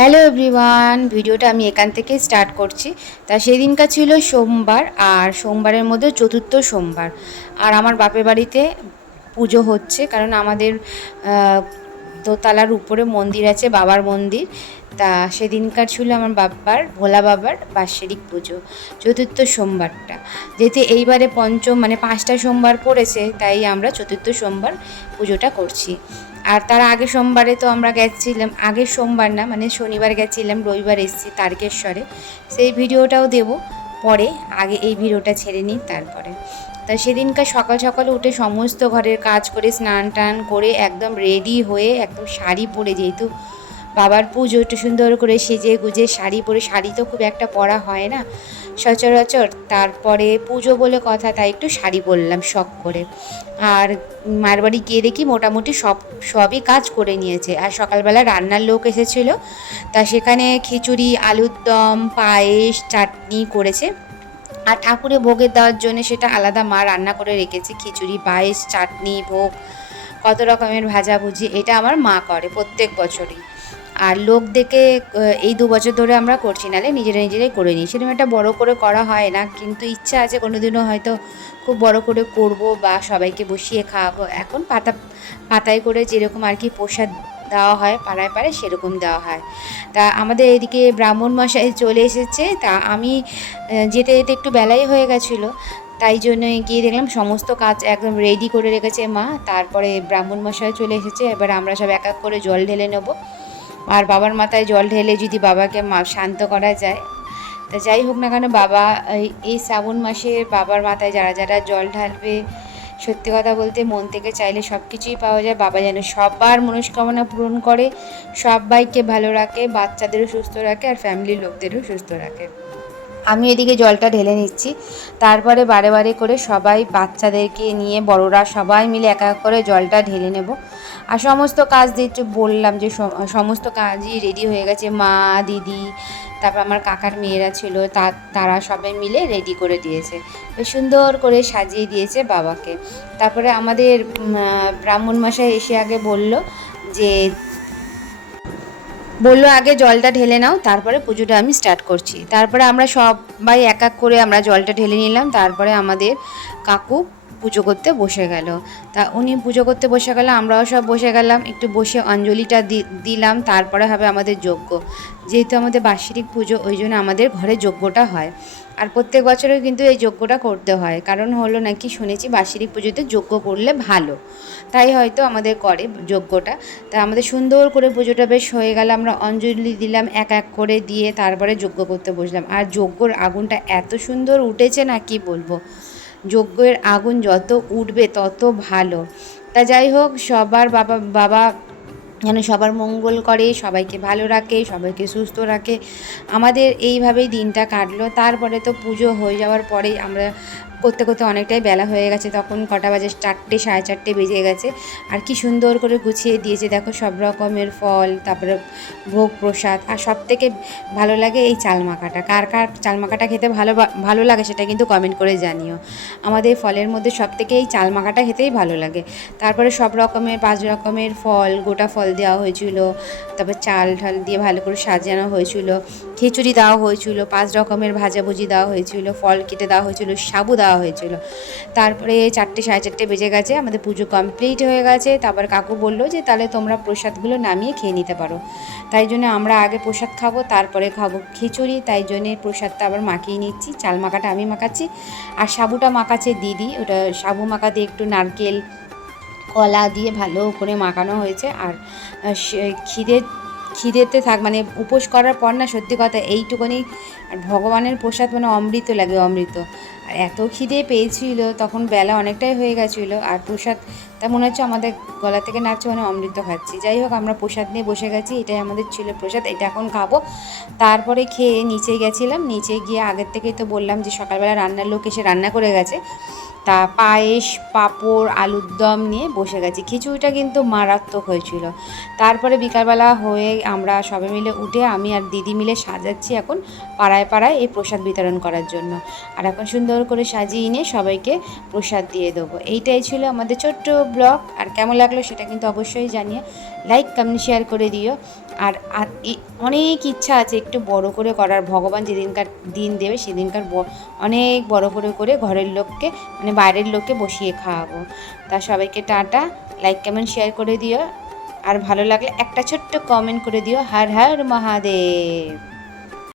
Hello everyone, ভিডিওটা আমি এখান থেকে স্টার্ট করছি। তা সেদিনকার ছিল সোমবার, আর সোমবারের মধ্যে চতুর্থ সোমবার। আর আমার বাপের বাড়িতে পুজো হচ্ছে, কারণ আমাদের দোতলার উপরে মন্দির আছে, বাবার মন্দির। তা সেদিনকার ছিল আমার বাবার, ভোলা বাবার বাৎসরিক পুজো, চতুর্থ সোমবারটা। যেহেতু এইবারে পঞ্চম মানে 5টা সোমবার পড়েছে, তাই আমরা চতুর্থ সোমবার পুজোটা করছি। আর তার আগের সোমবারে তো আমরা গেছিলাম, আগের সোমবার না মানে শনিবার গেছিলাম, রবিবার এসেছি তারকেশ্বরে। সেই ভিডিওটাও দেব পরে, আগে এই ভিডিওটা ছেড়ে নিই তারপরে। তা সেদিনকার সকাল সকাল উঠে সমস্ত ঘরের কাজ করে স্নান টান করে একদম রেডি হয়ে একদম শাড়ি পরে, যেহেতু বাবার পুজো, একটু সুন্দর করে সেজে গুজে শাড়ি পরে, শাড়ি তো খুব একটা পরা হয় না সচরাচর, তারপরে পুজো বলে কথা, তাই একটু শাড়ি পরলাম শখ করে। আর মায়ের বাড়ি গিয়ে দেখি মোটামুটি সবই কাজ করে নিয়েছে। আর সকালবেলা রান্নার লোক এসেছিলো, তা সেখানে খিচুড়ি, আলুর দম, পায়েস, চাটনি করেছে। আর ঠাকুরে ভোগের দেওয়ার জন্য সেটা আলাদা মা রান্না করে রেখেছে, খিচুড়ি, পায়েস, চাটনি, ভোগ, কত রকমের ভাজাভুজি, এটা আমার মা করে প্রত্যেক বছরই। আর লোক দেখে এই 2 বছর ধরে আমরা করছি, নাহলে নিজেরাই করে নিই। সেরকম একটা বড় করে করা হয় না, কিন্তু ইচ্ছা আছে কোনোদিনও হয়তো খুব বড় করে করব বা সবাইকে বসিয়ে খাওয়াবো। এখন পাতায় করে যেরকম আর কি প্রসাদ দেওয়া হয় পাড়ায় পাড়ায়, সেরকম দেওয়া হয়। তা আমাদের এদিকে ব্রাহ্মণ মশাই চলে এসেছে। তা আমি যেতে যেতে একটু বেলাই হয়ে গেছিলো, তাই জন্য গিয়ে দেখলাম সমস্ত কাজ একদম রেডি করে রেখেছে মা। তারপরে ব্রাহ্মণ মশাই চলে এসেছে, এবার আমরা সব এক এক করে জল ঢেলে নেব। আর বাবার মাথায় জল ঢেলে যদি বাবাকে শান্ত করা যায়, তা যাই হোক না কেন, বাবা এই শ্রাবণ মাসে বাবার মাথায় যারা যারা জল ঢালবে, সত্যি কথা বলতে মন থেকে চাইলে সব কিছুই পাওয়া যায়। বাবা যেন সবার মনস্কামনা পূরণ করে, সবাইকে ভালো রাখে, বাচ্চাদেরও সুস্থ রাখে আর ফ্যামিলির লোকদেরও সুস্থ রাখে। আমি এদিকে জলটা ঢেলে নিচ্ছি, তারপরে বারে বারে করে সবাই বাচ্চাদেরকে নিয়ে বড়রা সবাই মিলে এক এক করে জলটা ঢেলে নেব। আর সমস্ত কাজ দিতে বললাম যে সমস্ত কাজই রেডি হয়ে গেছে, মা, দিদি, তারপর আমার কাকার মেয়েরা ছিল, তারা সবাই মিলে রেডি করে দিয়েছে, বেশ সুন্দর করে সাজিয়ে দিয়েছে বাবাকে। তারপরে আমাদের ব্রাহ্মণ মশাই এসে আগে বললো আগে জলটা ঢেলে নাও, তারপরে পুজোটা আমি স্টার্ট করছি। তারপরে আমরা সবাই এক এক করে আমরা জলটা ঢেলে নিলাম। তারপরে আমাদের কাকু পুজো করতে বসে গেল। তা উনি পুজো করতে বসে গেল, আমরাও সব বসে গেলাম, একটু বসে অঞ্জলিটা দিলাম। তারপরে হবে আমাদের যজ্ঞ। যেহেতু আমাদের বার্ষিক পুজো, ওই জন্য আমাদের ঘরে যজ্ঞটা হয়। আর প্রত্যেক বছরে কিন্তু এই যজ্ঞটা করতে হয়, কারণ হলো নাকি শুনেছি বার্ষিক পুজোতে যজ্ঞ করলে ভালো, তাই হয়তো আমাদের করে যজ্ঞটা। তা আমাদের সুন্দর করে পুজোটা বেশ হয়ে গেল, আমরা অঞ্জলি দিলাম এক এক করে, দিয়ে তারপরে যজ্ঞ করতে বসলাম। আর যজ্ঞর আগুনটা এত সুন্দর উঠেছে না কি বলবো, যজ্ঞের আগুন যত উঠবে তত ভালো। তা যাই হোক, সবার বাবা যেন সবার মঙ্গল করে, সবাইকে ভালো রাখে, সবাইকে সুস্থ রাখে। আমাদের এইভাবেই দিনটা কাটলো। তারপরে তো পুজো হয়ে যাওয়ার পরেই আমরা করতে করতে অনেকটাই বেলা হয়ে গেছে, তখন কটা বাজে, 4টে 4:30 বেজে গেছে। আর কি সুন্দর করে গুছিয়ে দিয়েছে দেখো, সব রকমের ফল, তারপরে ভোগ প্রসাদ। আর সবথেকে ভালো লাগে এই চাল মাখাটা। কার কার চাল মাখাটা খেতে ভালো লাগে সেটা কিন্তু কমেন্ট করে জানিও। আমাদের ফলের মধ্যে সবথেকে এই চাল মাখাটা খেতেই ভালো লাগে। তারপরে সব রকমের 5 রকমের ফল, গোটা ফল দেওয়া হয়েছিল, তারপর চাল ঢাল দিয়ে ভালো করে সাজানো হয়েছিল, খিচুড়ি দেওয়া হয়েছিল, 5 রকমের ভাজাভুজি দেওয়া হয়েছিল, ফল কেটে দেওয়া হয়েছিল, সাবু দেওয়া হয়েছিল। তারপরে 4টে 4:30 বেজে গেছে, আমাদের পুজো কমপ্লিট হয়ে গেছে। তারপর কাকু বললো যে তাহলে তোমরা প্রসাদগুলো নামিয়ে খেয়ে নিতে পারো। তাই জন্য আমরা আগে প্রসাদ খাবো, তারপরে খাবো খিচুড়ি। তাই জন্যে প্রসাদটা আবার মাখিয়ে নিচ্ছি, চাল মাখাটা আমি মাখাচ্ছি, আর সাবুটা মাখাচ্ছে দিদি। ওটা সাবু মাখাতে একটু নারকেল কলা দিয়ে ভালো করে মাখানো হয়েছে। আর খিদেতে মানে উপোস করার পর না, সত্যি কথা এইটুকুনি, আর ভগবানের প্রসাদ মানে অমৃত লাগে, অমৃত। আর এত খিদে পেয়েছিল, তখন বেলা অনেকটাই হয়ে গেছিলো, আর প্রসাদ তা মনে হচ্ছে আমাদের গলা থেকে নাচছে, মানে অমৃত খাচ্ছি। যাই হোক, আমরা প্রসাদ নিয়ে বসে গেছি, এটাই আমাদের ছিল প্রসাদ, এটা এখন খাবো। তারপরে খেয়ে নিচে গেছিলাম, নিচে গিয়ে আগের থেকেই তো বললাম যে সকালবেলা রান্নার লোক এসে রান্না করে গেছে। তা পায়েস, পাঁপড়, আলুর দম নিয়ে বসে গেছি। খিচুড়িটা কিন্তু মারাত্মক হয়েছিল। তারপরে বিকালবেলা হয়ে আমরা সবাই মিলে উঠে আমি আর দিদি মিলে সাজাচ্ছি এখন পাড়ায় পাড়ায় এই প্রসাদ বিতরণ করার জন্য। আর এখন সুন্দর করে সাজিয়ে নিয়ে সবাইকে প্রসাদ দিয়ে দেবো। এইটাই ছিল আমাদের ছোট্ট ব্লগ। আর কেমন লাগলো সেটা কিন্তু অবশ্যই জানিয়ে লাইক, কমেন্ট, শেয়ার করে দিও। আর অনেক ইচ্ছা আছে একটু বড় করে করার, ভগবান যেদিনকার দিন দেবে সেদিনকার অনেক বড় করে ঘরের লোককে মানে বাইরের লোককে বসিয়ে খাওয়াবো। তা সবাইকে টাটা, লাইক, কমেন্ট, শেয়ার করে দিও। আর ভালো লাগলে একটা ছোট্ট কমেন্ট করে দিও। হর হর মহাদেব।